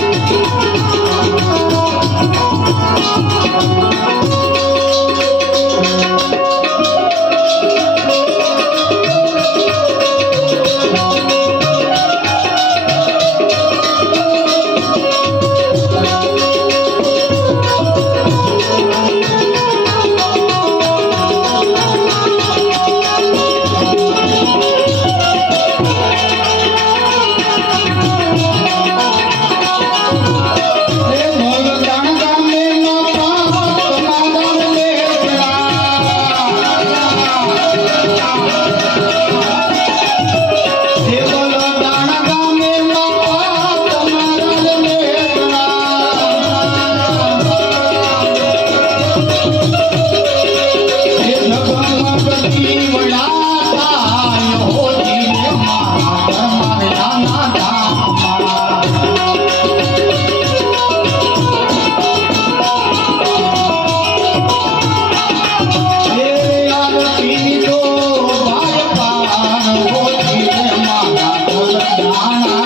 Thank ಪ್ರಾಣ